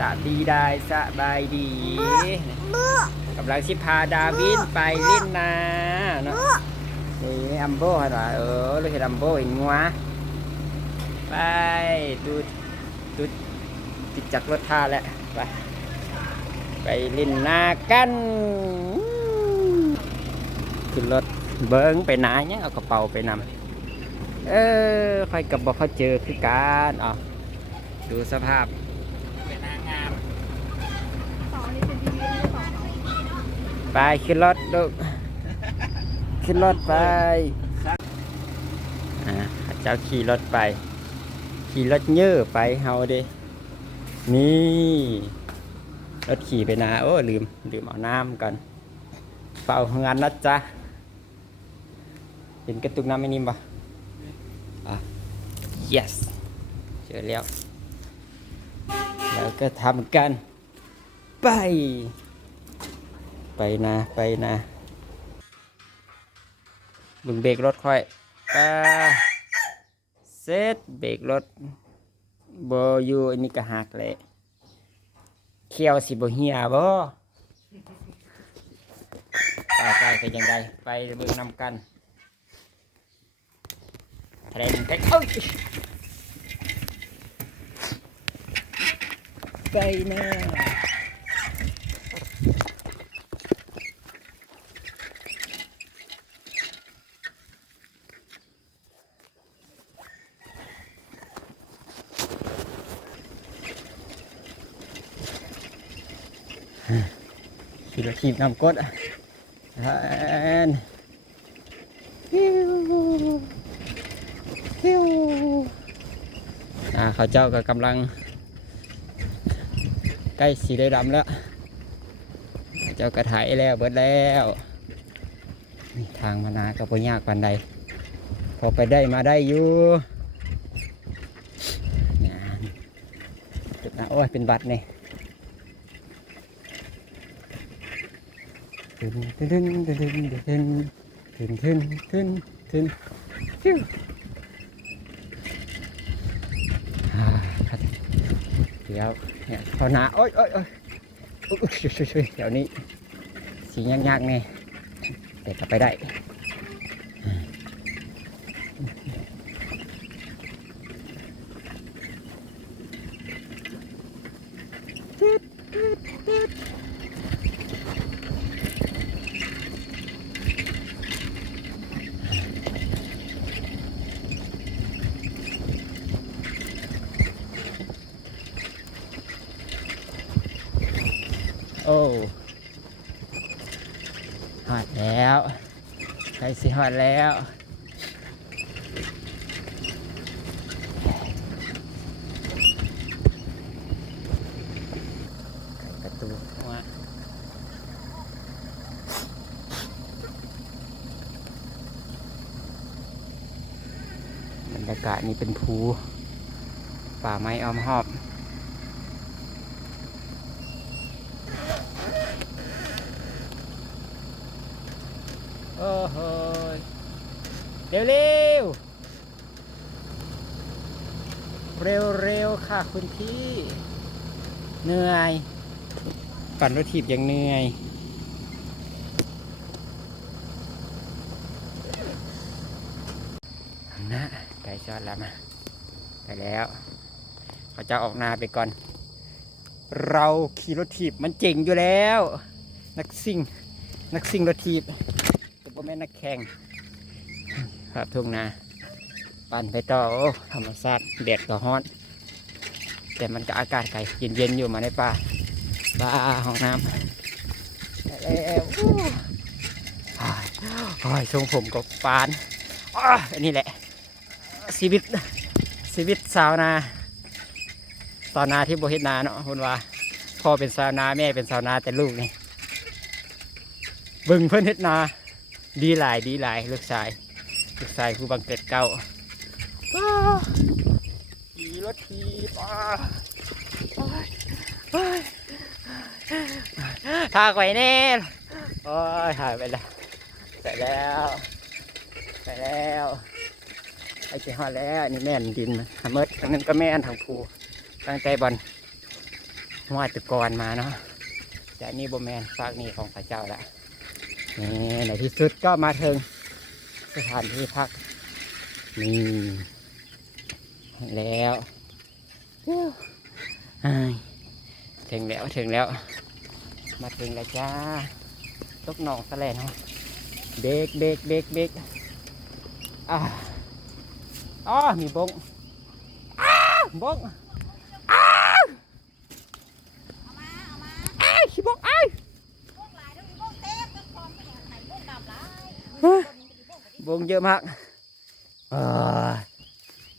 สบีได้สบายดีกำลังสิพาดาวินไปลิ้นนาเนาะนี่อัมโบ้เหรอเราเห็นอัมโบ้เห็นงัวไปดูติดจักรรถท่าแล้วไปลิ้นนากันขึ้นรถเบิ้งไปไหนเนี่ยเอากระเป๋าไปนำใครกับบอกเขาเจอคือการดูสภาพเป็นนางงามไปขึ้นรถดูขึ้นรถไปเจ้าขี่รถไปขี่รถเยอะไปเฮาดินี่รถขี่ไปนะลืมเอาน้ำกันเป่าเงินนะจ๊ะเห็นกระตุกน้ำไม่นิ่มปะyes เจอแล้วก็ทำกันไปนะบึงเบรกรถค่อยเซตเบรกรถบอยู่อันนี้ก็หักเลยเขียวสิบเหียบ่ไปยังไงไปเบิ่งนำกันทะเลมันไปนะขี่รถถีบนำกดเขาเจ้าก็กำลังใกล้สีได้ดำแล้วเจ้ากระถ่ายแล้วเบิดแล้วนี่ทางมานาก็บ่ยากปานใดพอไปได้มาได้อยู่โอ้ยเป็นบัตรนี่เดี๋ยวเนี่ยพอหนาโอ้ยเดี๋ยวนี้สียากๆไงแต่ก็ไปได้หอดแล้วใกล้สิหอดแล้วประตูว่าบรรยากาศนี้เป็นภูป่าไม้อ้อมหอบโอ้โหเร็วค่ะคุณพี่เหนื่อยปั่นรถถีบยังเหนื่อยนะไก่ชอดแล้วมาไปแล้วเขาจะออกนาไปก่อนเราขี่รถถีบมันเจ๋งอยู่แล้วนักซิ่งรถถีบตัวแม่นักแข่งครับทุ่งนาปั่นไปต่อธรรมชาติแดดก็ร้อนแต่มันก็อากาศไกลเย็นอยู่มาในป่าห้องน้ำแล้วโอ้ยทรงผมก็ปานอันนี้แหละชีวิตสาวนาที่โบเฮ็ดนาเนาะคุณว่าพ่อเป็นสาวนาแม่เป็นสาวนาแต่ลูกนี่บึงเพื่อนเฮ็ดนาดีหลายลูกชายผู้บังเกิดเก่าขี่รถถีบท่าไข่แน่โอ้ยถ่ายไปแล้วไอ้เจ้าฮอดแล้วนี่แม่นดินเมิดอันนั้นก็แม่นทางภูตั้งใจบอล หัวตะกอนมาเนาะแต่นี่โบแมนฝากนี่ของพระเจ้าละนี่ในที่สุดก็มาถึงสถานที่พักนี่แล้วถึงแล้วถึงแล้วมาถึงแล้วจ้าตกหนองทะเลเนาะเบรกเบรกเบรกเบรกอ๋อมีบงบงขี้บงบงเยอะมาก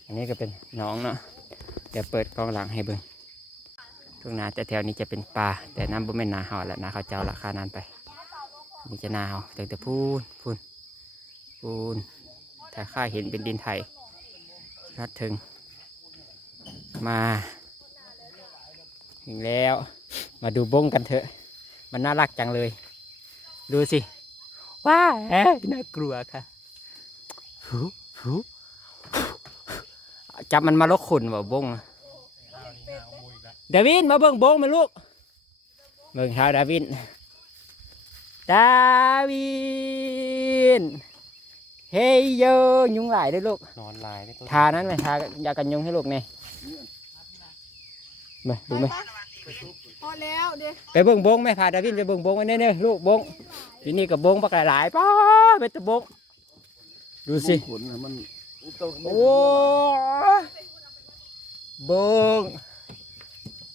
อันนี้ก็เป็นน้องเนาะเดี๋ยวเปิดกล้องหลังให้เบิ่งทุ่งนาแต่แถวนี้จะเป็นป่าแต่น้ำบ่แม่นนาเฮาแล้วนาเขาเจ้าราคานานไปนี่จะนาเฮาแต่พูนถ้าข้าเห็นเป็นดินไทยนัดถึงมาถึงแล้วมาดูบงกันเถอะมันน่ารักจังเลยดูสิว้าน่ากลัวค่ะจับมันมาลกขุนว่าบงดาวินมาเบิ่งบงมาลูกเบิ่งเท้าดาวินเฮ้ยโยยุงหลายด้วยลูกนอนลายทานั้นเลยทายากันยุงให้ลูกเนี่ยมาดูไหมพอแล้วเดี๋ยวไปเบิ่งบงไหมพาดาวินไปเบิ่งบงอันนี้เนี่ยลูกบงที่นี่กับบงปลาหลายป้าเป็นตะบงดูสิโอ้บง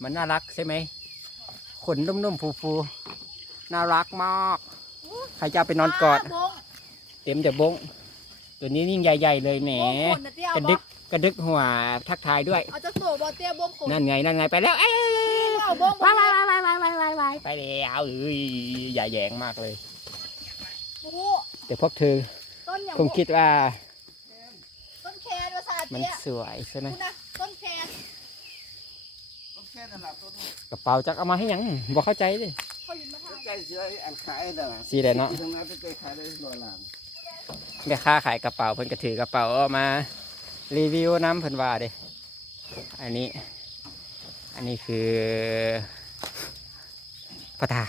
มันน่ารักใช่ไหมขนนุ่มๆฟูๆน่ารักมากใครจะไปนอนกอดเต็มแต่บงตัวนี้ยิ่งใหญ่ๆเลยแหมกระดึกหัวทักทายด้วยเอาจะโซ่บอเตี้ยบงขนนั่นไงไปแล้วเอาบงไปแล้วใหญ่แยงมากเลยแต่พวกเธอคงคิดว่าต้นแคร์ภาษามันสวยใช่ไหมต้นแคร์กระเป๋าจักเอามาให้ยังบอกเข้าใจดิสีแดงเนาะแม่ค้าขายกระเป๋าเพิ่นก็ถือกระเป๋าออกมารีวิวน้ำเพิ่นว่าดิอันนี้คือพ่อตา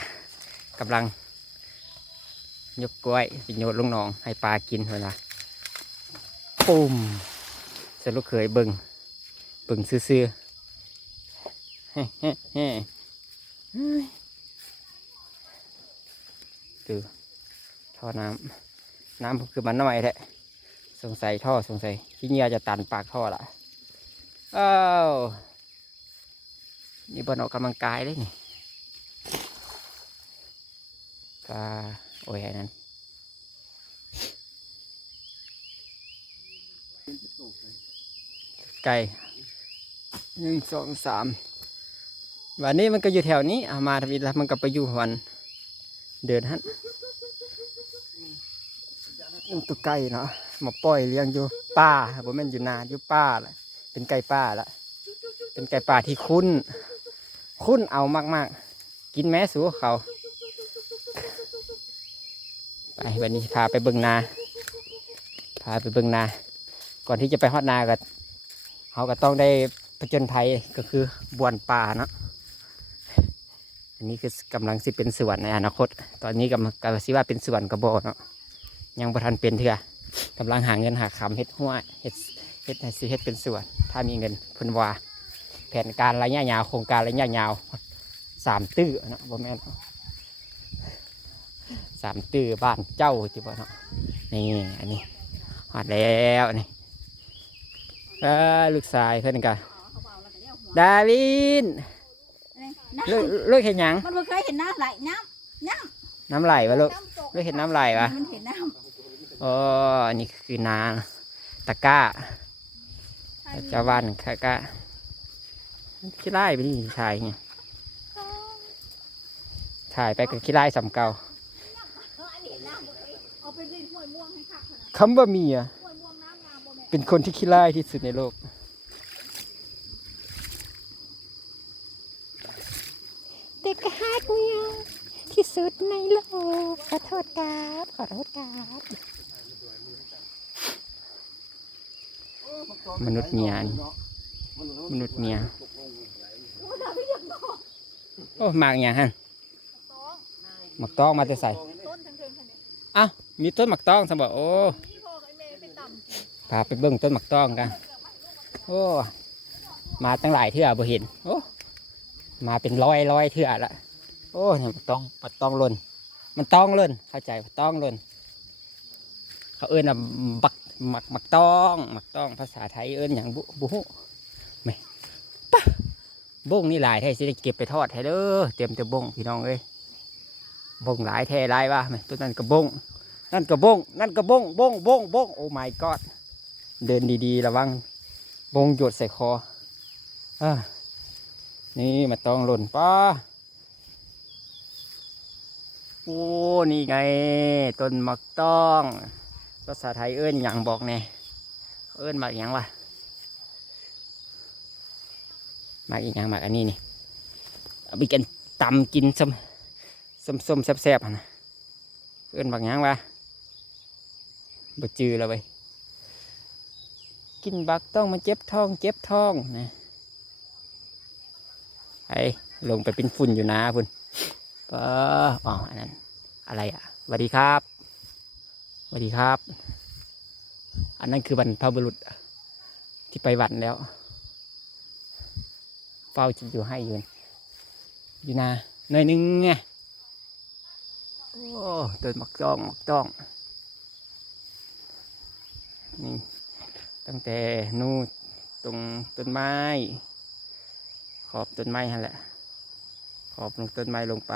กำลังยกกล้วยไปโยนลงหนองให้ปลากินเวลาปุ่มสรุปเคยเบิ่งซื่อดูท่อน้ำคือมันน้อยแท้สงสัยขี้เหงื่อจะตันปากท่อละนี่บอลออกกำลังกายเลยนี่ก็โอ้ยนั้นไก่1 2 3วันนี้มันก็อยู่แถวนี้เอามาทวีแล้วมันก็ไปอยู่วันเดินฮะตัวไก่เนาะมาปล่อยเลี้ยงอยู่ป่าบ่แม่นอยู่นาอยู่ป่าแหละเป็นไก่ป่าละเป็นไก่ป่าที่คุ้นเอามากๆกินแม้สูเขาไปวันนี้พาไปเบิ่งนาก่อนที่จะไปฮอดนาก็เขาก็ต้องได้ผจญภัยก็คือบวนป่าเนาะอันนี้คือกำลังสิเป็นสวนในอนาคตตอนนี้กำลังสิว่าเป็นสวนกระบอกเนาะยังบ่ทันเป็นเถอะกำลังหาเงินหาคำเฮ็ดหัวเฮ็ดเป็นสวนถ้ามีเงินเพิ่นว่าแผนการระยะยาวโครงการระยะยาว3 ตื้อเนาะบ่แม่น3 ตื้อบ้านเจ้าจิบ่เนาะนี่อันนี้ฮอดแล้วนี่ลูกชายเพิ่นกันดาวินลูกเห็นหยังมันเคยเห็นน้ำไหลน้ำไหลวะลูกเห็นน้ำไหลวะมันเห็นน้ำอ๋ออันนี้คือนาตะก้าเจ้าบ้านก้าขี้ไล่ไปนี่ถ่ายไงถ่ายไปกับขี้ไล่สำเกาคำว่ามีอ่ะเป็นคนที่ขี้ไล่ที่สุดในโลกเด็กกระหักเนี่ยที่สุดในโลกขอโทษครับมนุษย์เมีย โอ้หมากอย่างฮัน ต้อง หมักตองมาแต่ใส่ ต้นถึงๆคันนี้ อ้าวมีต้นหมักตองสมบัติโอ้ นี่พ่อกับไอ้แม่ไปต่ำ พาไปเบิ่งต้นหมักตองกันโอ้มาตั้งหลายเทื่อบ่เห็นโอ้มาเป็นร้อยเทื่อละโอ้เนี่ยหมักตองหล่นมันตองหล่นเข้าใจว่าตองหล่นเขาเอิ้นว่าบักหมักตองภาษาไทยเอิ้นอย่างบุฮู้ไม่ปะบ้งนี่หลายแท้สิได้เก็บไปทอดให้เด้อเตรียมแต่บ้งพี่น้องเอ้ยบ้งหลายแท้หลายว่ะไม่ต้นนั้นก็บ้งนั่นก็บ้งนั่นก็บ้งโอ้ my god เดินดีๆระวังบงหยดใส่คออ่านี่มาตองหล่นป้าโอ้นี่ไงต้นมักตองภาษาไทยเอิ้นหยังบอกแน่เอิ้นมักหยังวะมักอีกหยังมักอันนี้นี่เอาไปกันตำกินส้มแซ่บๆหั่นนะเอิ้นมักหยังวะบ่จือแล้วไปกินบักต้องมันเจ็บท้องนะไอ้ลงไปเป็นฝุ่นอยู่นะฝุ่นอ๋ออันนั้นอะไรอ่ะสวัสดีครับสวัสดีครับ อันนั้นคือบรรพบุรุษที่ไปวัดแล้วเฝ้าจิตอยู่ให้อยู่นาหน่อยนึงไงโอ้ต้นหมักจ้องนี่ตั้งแต่นู่นตรงต้นไม้ขอบต้นไม้นั่นแหละขอบลงต้นไม้ลงไป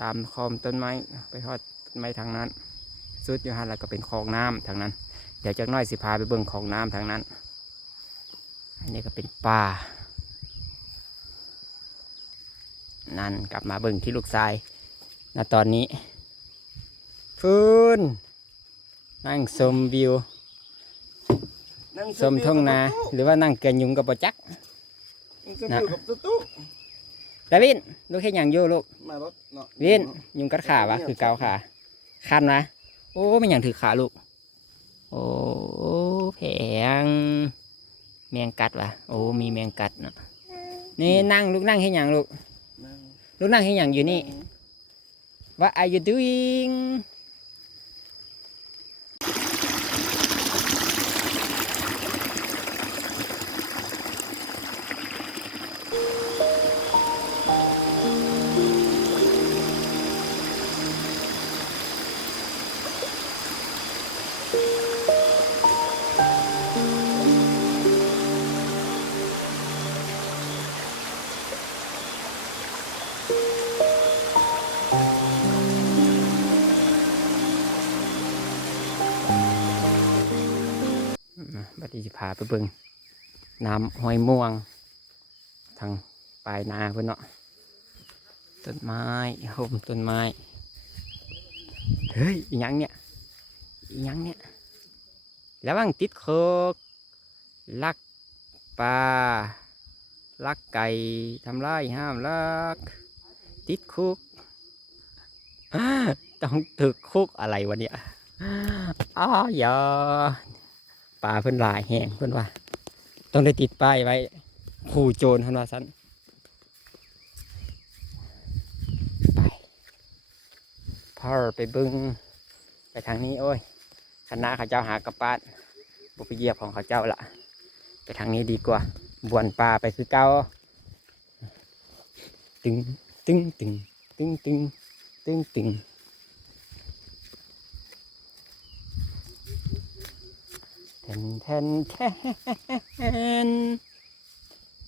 ตามขอบต้นไม้ไปทอดต้นไม้ทางนั้นสุดอยู่หันแล้วก็เป็นคลองน้ำทางนั้นเดี๋ยวจากน้อยสิพาไปเบิ่งคลองน้ำทางนั้นอันนี้ก็เป็นป่านั่นกลับมาเบิ่งที่ลูกทรายณตอนนี้ฟื้นนั่งชมวิวชมทุ่งนาหรือว่านั่งเกยยุงกับปจักนะดาวินลูกแค่ยังอยู่ลูกวินยุงกัดขาวะคือเกาขาคันนะโอ้ไม่อย่างถือขาลูกโอ้แผงแมงกัดวะโอ้มีแมงกัดเนาะนี่นั่งลูกนั่งให้ยังลูกนั่งให้ยังอยู่นี่ What are you doing บัดนี้จะพาไปเบิ่งน้ำห้อยม่วงทางปลายนาเพื่อนเนาะต้นไม้ห่มต้นไม้เฮ้ยอีหยังเนี่ยระวังติดโคกลักปลาลักไก่ทำลายห้ามลักติดคุกต้องถึกคุกอะไรวะเนี่ยอ้าวอย่าปลาเพิ่นหลายแห้งเพิ่นว่าต้องได้ติดป้ายไว้ขู่โจรเพิ่นว่าซั่นไปพาไปเบิ่งไปทางนี้โอ้ยคณะเขาเจ้าหากระปาดบุไปเหยียบของเขาเจ้าละไปทางนี้ดีกว่าบวนปลาไปคือเก่าตึงตึงตึงตึงตึงตึงตึงแทนแทนแทน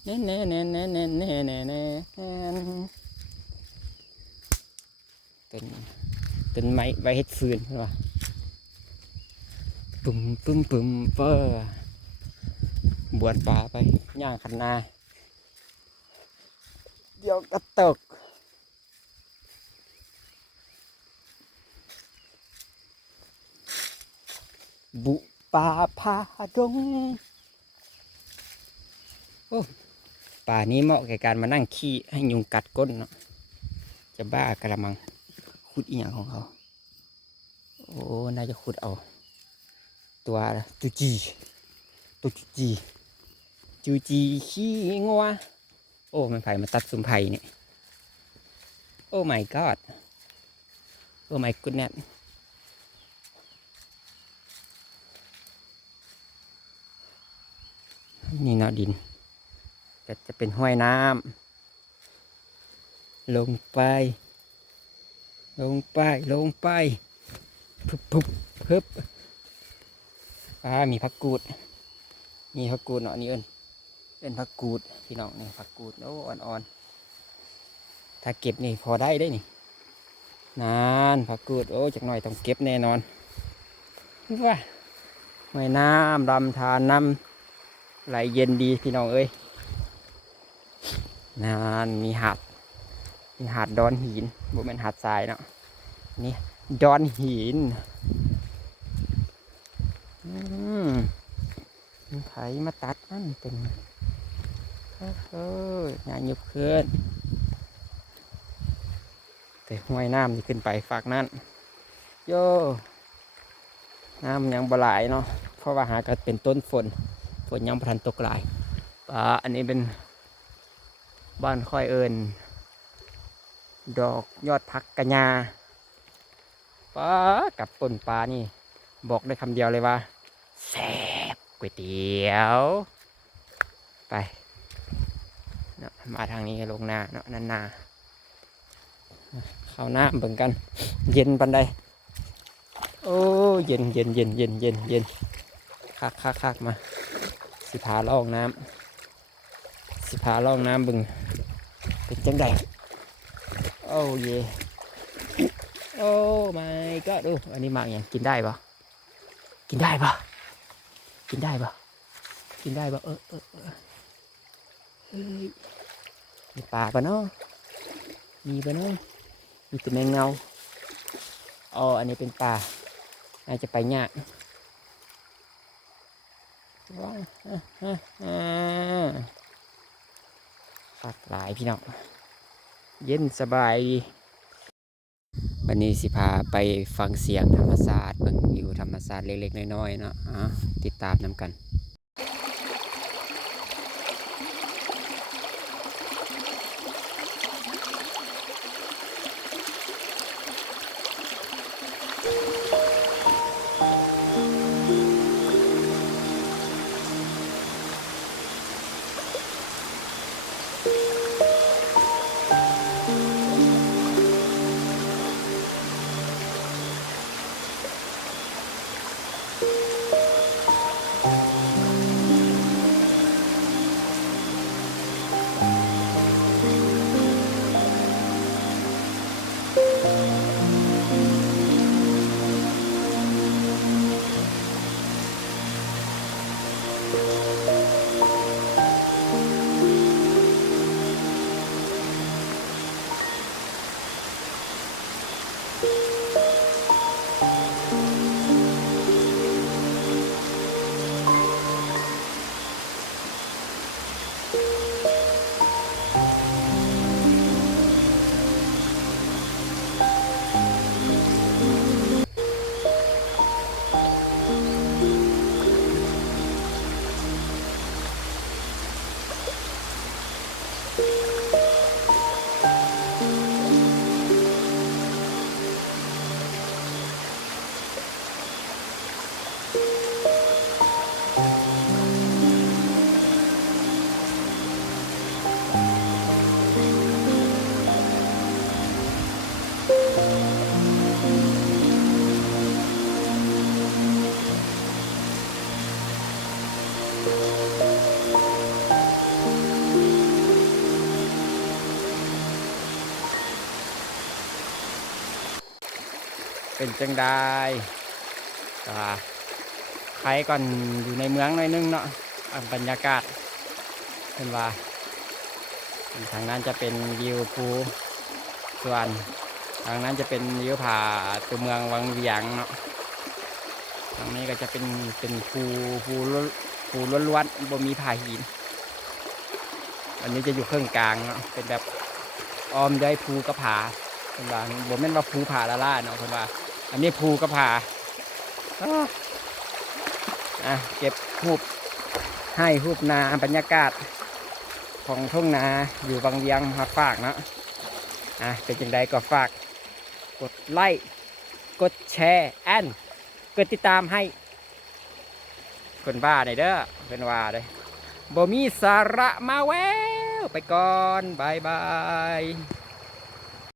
เน่เน่เน่เน่เน่เน่เน่เน่ต้นไม้ใบเห็ดฟืนใช่ปะปุ่มเฟอบวนป่าไปย่างคันนาเดี๋ยวก็ตกบุป่าพาดงโอ้ป่านี้เหมาะแก่การมานั่งขี้ให้ยุงกัดก้นเนาะจะบ้ากระมังขุดอีหยังของเขาโอ้น่าจะขุดเอาตัวจูจีขี้งัว โอ้มันไผ่มาตัดซุมไผ่เนี่ยโอ้ my god โอ้ my goodness นี่เนาะดินก็จะเป็นห้วยน้ำลงไป ลงไปลงไปพึบพึบพึบมีผักกูดนี่ผักกูดเนาะนี่เอิ้นผักกูดพี่น้องนี่ผักกูดโอ้อ่อนๆถ้าเก็บนี่พอได้นี่นานผักกูดโอ้จักหน่อยต้องเก็บแน่นอนว้าไม่น้ำลำธารน้ำไหลเย็นดีพี่น้องเอ้ยนานมีหาดดอนหินบ่แม่นหาดทรายเนาะนี่ดอนหินไถมาตัดมันเป็นงานยุบขึ้นแต่ห้วยน้ำที่ขึ้นไปฝากนั่นโย่น้ำยังบหลายเนาะเพราะว่าหาก็เป็นต้นฝนยังพลันตกหลายอันนี้เป็นบ้านค่อยเอิญดอกยอดพักกะญากับป่นปลานี่บอกได้คำเดียวเลยว่าแซ่บก๋วยเตี๋ยวไปเนาะมาทางนี้ลงนาเนาะนั่นนาเข้าหน้าเบิ่งกันเย็นปันใดโอ้เย็นคักมาสิพาล่องน้ำบึงเป็นจังใดโอ้เยโอ้ไม่ก็ดูอันนี้หมากอย่างกินได้ปะกินได้ปะมีปลาปะเนาะมีแต่แมงเงาอ๋ออันนี้เป็นปลาน่าจะไปยากว้าวคักหลายพี่น้องเย็นสบายวันนี้สิพาไปฟังเสียงธรรมศาสตร์เบิ่งวิวธรรมศาสตร์เล็กๆน้อยๆเนาะติดตามนำกันเป็นจังได้ใครก่อนอยู่ในเมืองหน่อยนึงเนาะบรรยากาศเป็นว่าทางนั้นจะเป็นวิวภูส่วนทางนั้นจะเป็นวิวผาตัวเมืองวังเวียงเนาะทางนี้ก็จะเป็นภูล้วนๆบ่มีผาหินอันนี้จะอยู่เครื่องกลางเนาะเป็นแบบอ้อมด้วยภูกระผาเป็นว่าบ่แม่นว่าภูผาละล่าเนาะเป็นว่าอันนี้ภูกระผาเก็บรูปให้รูปนาบรรยากาศ ของทุ่งนาอยู่บางเวียงมาฝากเนาะเป็นจังใดก็ฝากกดไลค์กดแชร์กดติดตามให้คนบ้าหน่อยเด้อเป็นว่าเลยบ่มีสาระมาแววไปก่อนบายบาย